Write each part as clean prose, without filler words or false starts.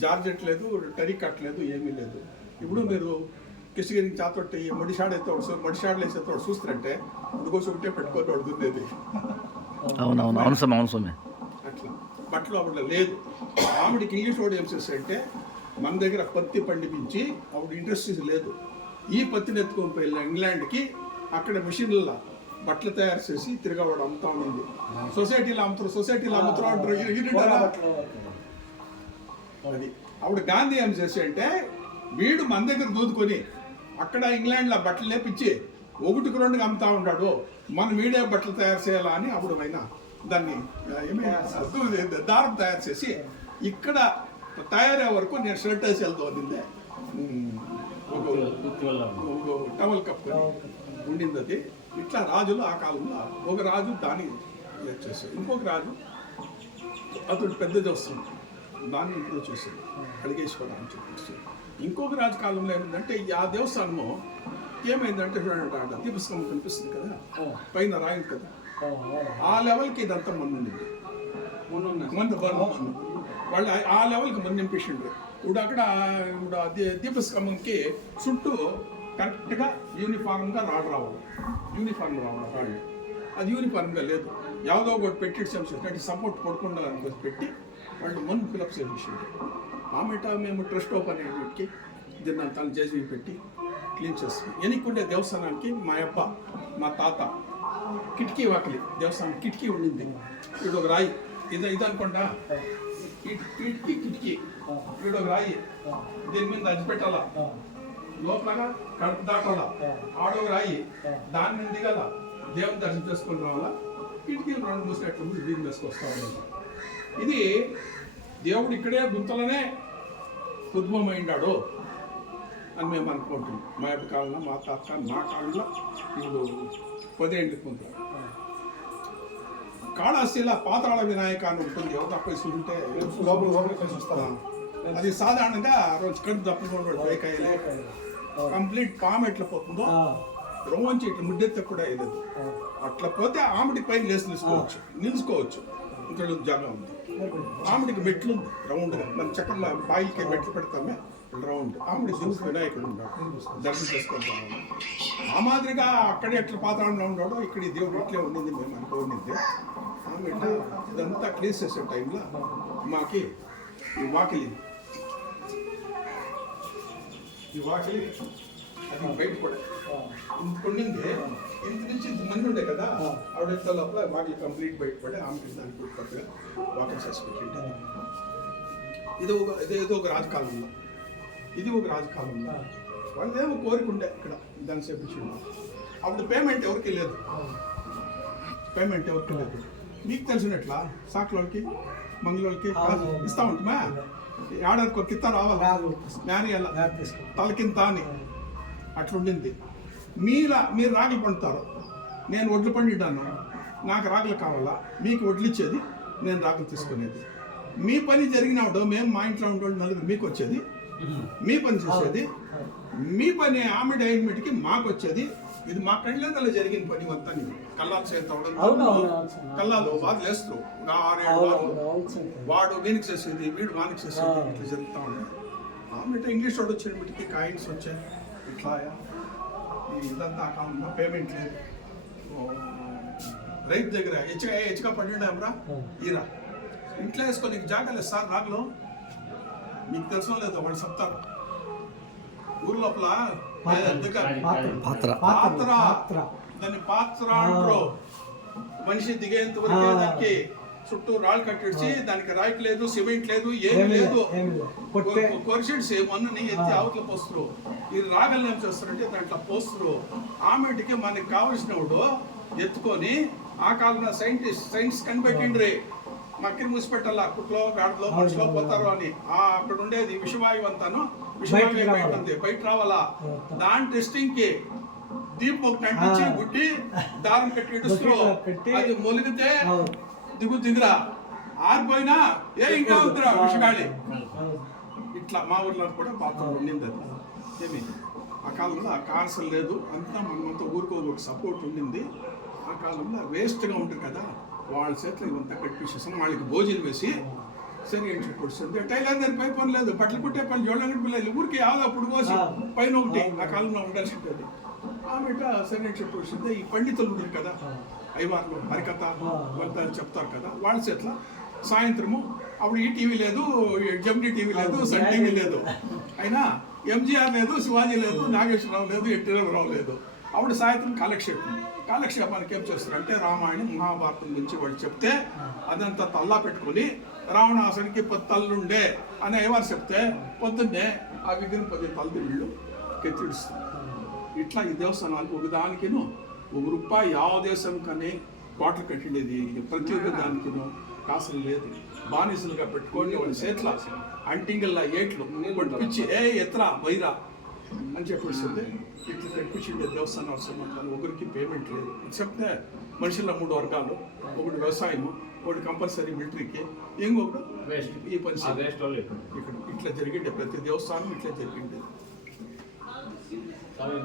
Georgette లేదు, టరీ కట్టలేదు, ఏమీ లేదు. ఇప్పుడు మీరు కిసిగిరికి చాతొట్టి మడిషాడైతే మడిషాడలు వేసేతో చూస్తారంటే అందుకోసం ఉంటే పెట్టుకొని అడుగుతుంది. అవునవును, అవును స్వామి, అవును స్వామి. అట్లా బట్టలు అప్పుడు లేదు. ఆవిడకి ఇంగ్లీష్ వాడు ఏం చేస్తారంటే మన దగ్గర పత్తి పండిపించి ఆవిడ ఇండస్ట్రీస్ లేదు. ఈ పత్తిని ఎత్తుకొని పోయి ఇంగ్లాండ్కి అక్కడ మిషన్లలో బట్టలు తయారు చేసి తిరగవాడు అమ్ముతా ఉంది. సొసైటీలో అమ్ముతారు అంటారు. అది ఆవిడ గాంధీ ఏం చేసి అంటే వీడు మన దగ్గర దూదుకొని అక్కడ ఇంగ్లాండ్లో బట్టలు లేపించి 1-2 అమ్ముతా ఉంటాడు, మనం వీడే బట్టలు తయారు చేయాలా అని అప్పుడు అయినా దాన్ని దారం తయారు చేసి ఇక్కడ తయారయ్యే వరకు నేను షర్ట్ వేసి వెళ్తూ వదిందే. టవల్ కప్ ఉండింది అది. ఇట్లా రాజులు ఆ కాలంలో ఒక రాజు దాన్ని చేశాడు, ఇంకొక రాజు అతడు పెద్దది వస్తుంది దాన్ని ఇంప్రూవ్ చేశాడు, అడిగేశ్వర అని చెప్పేసి. ఇంకొక రాజు కాలంలో ఏమిటంటే ఆ దేవస్థానము ఏమైందంటే చూడండి దీపస్తంభం కనిపిస్తుంది కదా, పైన రాయి కదా, ఆ లెవెల్కి ఇదంతా మొన్నుంది. వాళ్ళు ఆ లెవెల్కి మొన్న నింపేసిండ్రు. ఇప్పుడు అక్కడ ఇప్పుడు దీపస్తంభంకి చుట్టూ కరెక్ట్గా యూనిఫామ్గా రాడు రావాలి, యూనిఫామ్ రావాలి రాళ్ళు. అది యూనిఫామ్గా లేదు, ಯಾವುದೋ ఒకటి పెట్టి అంటే సపోర్ట్ కొడకుండా పెట్టి వాళ్ళు మొన్న ఫిలప్ చేసేసిండ్రు. ఆమెట మేము ట్రస్ట్ ఓపెన్ అయ్యేటికి దీన్ని తను చేసి పెట్టి క్లీన్ చేస్తాం. ఎన్నికుండే దేవస్థానానికి మా అబ్బ మా తాత కిటికీ వాకిలి దేవస్థానం కిటికీ ఉండింది. వీడు ఒక రాయి ఇది అనుకోండా కిటికీ వీడు ఒక రాయి దీని మీద అది పెట్టాలా, లోపలగా కడుపు దాటాలా, ఆడొక రాయి దాని మీద దిగాల, దేవుని దర్శనం చేసుకొని రావాలా, కిటికీలు 2 మూసినట్లు దీన్ని వేసుకొస్తా ఉన్నాం. ఇది దేవుడు ఇక్కడే గుంతలనే ఉద్భవమైండాడు అని మేము అనుకుంటున్నాం. మా యొక్క కాలంలో మా తాత నా కాలంలో ఇప్పుడు 10 ఏళ్ళకి ముందు కాళహస్తిలో పాతాళ వినాయక అని ఉంటుంది. ఎవరు తప్ప ఉంటే అది సాధారణంగా రోజు కడుపు తప్పకుండా బైకాయలే కంప్లీట్ పాము ఎట్లా పోతుందో రోజు ఇట్లా ముద్దెత్త కూడా వేయలేదు. అట్లా పోతే ఆమెటి పైన లేచి నిలుచుకోవచ్చు ఇంకా జాగా ఉంది. ఆమెడికి మెట్లు ఉంది రౌండ్గా, మన చక్కర్ల బాయిలకి మెట్లు పెడతామే రౌండ్. ఆమెడి వినాయకుడు ఉన్నాడు, దర్శనం చేసుకుంటాము. ఆ మాదిరిగా అక్కడే ఎట్లా పాత్రలో ఉన్నాడో ఇక్కడ ఈ దేవుడు ఇట్లే ఉండింది మేము అనుకోండి. ఆమె ఇట్లా ఇదంతా క్లీన్ చేసే టైంలో మాకి ఈ వాకిలి అది బయట కూడా ఇంత ఉండింది. ఇంత నుంచి ఇంత మంది ఉండే కదా, ఆవిడ ఎంత లోపల వాకిలి కంప్లీట్ బయటపడి ఆమెకి దానికి కొత్తగా వాకిలి చేసి పెట్టింది. ఇదేదో ఒక రాజకాలంలో, ఇది ఒక రాజకాలంలో వాళ్ళు ఏమో కోరిక ఉండే ఇక్కడ దాన్ని చేపించింది. అప్పుడు పేమెంట్ ఎవరికి లేదు, మీకు తెలిసినట్లా సాకులకి మంగళోళ్ళకి ఇస్తా ఉంటామా, ఏడాదికి ఒక కిత్త రావాలా మ్యారేజ్ తలకింత అని అట్లుండింది. మీరు రాగలు పండుతారు, నేను వడ్లు పండిడాను, నాకు రాగలు కావాలా, మీకు వడ్లు ఇచ్చేది, నేను రాగలు తీసుకునేది. మీ పని జరిగినప్పుడు మేము మా ఇంట్లో ఉండే నలుగురు మీకు వచ్చేది, మీ పని చేసేది, మీ పని ఆమె డైన్మెంట్కి మాకు వచ్చేది. ఇది మా కళ్ళలో జరిగిన పని మొత్తం. కళ్ళాలు చేస్తాడు, కళ్ళాలు వాదులు వేస్తూ 6-7 వాదులు, వాడు వీనికి చేసేది, వీడు వానికి చేసేది, ఇట్లా జరుగుతూ ఉండేది. ఆమె ఇంగ్లీష్ వాడు వచ్చేటికి కాయిన్స్ వచ్చాయి. ఇట్లా ఇదంతా కాకుండా పేమెంట్ లేదు. రైతు దగ్గర హెచ్చుగా పడినామరా ఈరా ఇంట్లో వేసుకొని నీకు జాగాలేదు సార్ రాగలు, మీకు తెలుసు లేదు వాళ్ళు చెప్తారు. ఊరు లోపల దాన్ని పాత్ర అంటారు. మనిషి దిగేంత వరకు దానికి చుట్టూ రాళ్ళు కట్టించి దానికి రాయికి లేదు, సిమెంట్ లేదు, ఏమి లేదు, కొరిసిడ్స్ మన్నుని ఎత్తి అవతల పోస్తారు. ఈ రాగల్ని ఏం చేస్తారంటే దాంట్లో పోస్తారు. ఆమెటికి మనకి కావలసినప్పుడు ఎత్తుకొని ఆ కాలంలో సైన్స్ కనిపెట్టిండ్రి మక్కిని మూసిపెట్టాల కుట్లో గాడిలో మనుషులో పోతారు అని. అక్కడ ఉండేది విషవాయువు అంతాను, విషవాయువు బయట ఉంది, బయట రావాలా. దాని టెస్టింగ్ కి దీపం ఒకటి అంటించి గుడ్డి దారం కట్టి ఇడుస్తారు. అది మొలిగితే దిగురా, ఆరిపోయినా ఇంకా అవుతురా విషగాళి. ఇట్లా మా ఊర్లో కూడా పాత్ర ఉండింది. అది ఏమి ఆ కాలంలో ఆ కార్సల్ లేదు, అంతా మనమంతా ఊరుకో ఒక సపోర్ట్ ఉండింది. ఆ కాలంలో వేస్ట్గా ఉంటుంది కదా, వాళ్ళ చేతిలో ఇవంతా కట్టించేసాం. వాళ్ళకి భోజనం వేసి సరి అని చెప్పి వస్తుంది టైలర్ దగ్గర పై పని లేదు, బట్టలు కుట్టే పని జోళ్ళంగడి పిల్లలు ఊరికి యాదో అప్పుడు కోసి పైన ఒకటి ఆ కాలంలో ఉండాల్సి ఉంటుంది. ఆమెట సరి అని చెప్పి వస్తుంది. ఈ పండితులు ఉంటారు కదా ఐవార్లు హరికథ కొంత చెప్తారు కదా, వాళ్ళ చేట్ల సాయంత్రము అప్పుడు ఈ టీవీ లేదు, జమినీ టీవీ లేదు, సన్ టీవీ లేదు, అయినా ఎంజీఆర్ లేదు, శివాజీ లేదు, నాగేశ్వరరావు లేదు, ఎన్టీ రామారావు లేదు. అప్పుడు సాయంత్రం కాలక్షేపానికి ఏం చేస్తారంటే రామాయణం మహాభారతం నుంచి వాళ్ళు చెప్తే అదంతా తల్లా పెట్టుకొని రావణాసునికి 10 తల్లుండే అని ఎవరు చెప్తే పొద్దున్నే ఆ విగ్రహం 10 తల్లి వీళ్ళు కెత్తిడుస్తుంది. ఇట్లా ఈ దేవస్థానాలకు ఒకదానికిను ₹1 ಯಾವ దేశం కానీ కోట్లు కట్టిండేది, ప్రతి ఒక్క దానికిను కాసులు లేదు. బానిసలుగా పెట్టుకొని వాళ్ళ చేట్ల అంటింగల్లా ఏట్లు కొట్టిపించి ఎత్రా వైరా అని చెప్పేస్తుంది. ఇట్లా తెప్పించిండే దేవస్థానాలు సంబంధాలు ఒకరికి పేమెంట్ లేదు. చెప్తే మనుషుల 3 వర్గాలు, ఒకటి వ్యవసాయము, ఒకటి కంపల్సరీ మిలిటరీకి, ఇంకొకటి ఈ పని. ఇక్కడ ఇట్లా జరిగిండే ప్రతి దేవస్థానం ఇట్లా జరిగిండే.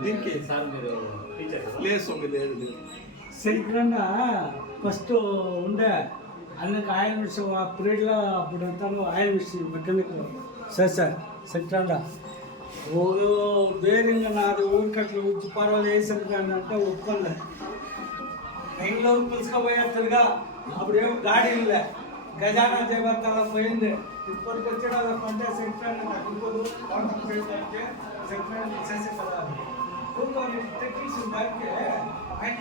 దీనికి లేదు సెంట్రల్ ఫస్ట్ ఉండే అన్నకు ఆయన విషయం ఆ పీరియడ్లో అప్పుడు అంతాను ఆయన విషయం మెకానిక్ సార్ సెంట్రల్ వేరంగా నాది ఊరికట్లు ఉచ్చి పర్వాలు వేసాను కానీ అంటే ఒప్పుకోలే. బెంగళూరు పిలుచుకోపోయా తిరిగా అప్పుడేమో గాడీలే గజానా జయవర్తాల పోయింది. ఇప్పటికి వచ్చాడు పంటే సెంట్రల్ ఇంకోదు సెంట్రల్ చేసే కదా టెక్నీషియన్ దానికి ఆయన